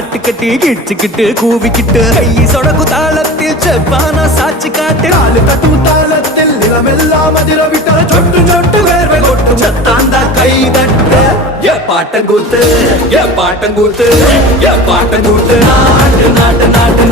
காட்டுக்கட்டி கிச்சுக்கிட்டு கூவிக்கிட்டு கை சொடக்கு தாளத்தில் செப்பானா சாட்சி காட்டு காலு கட்டும் தாளத்தில் நிலமெல்லாம் அதிர விட்ட சொட்டு சொட்டு வேர்வை கொட்டும் சத்தாந்தா கை தட்டு ஏ பாட்டங்கூத்து ஏ பாட்டங்கூத்து ஏ பாட்டங்கூத்து நாட்டு நாட்டு நாட்டு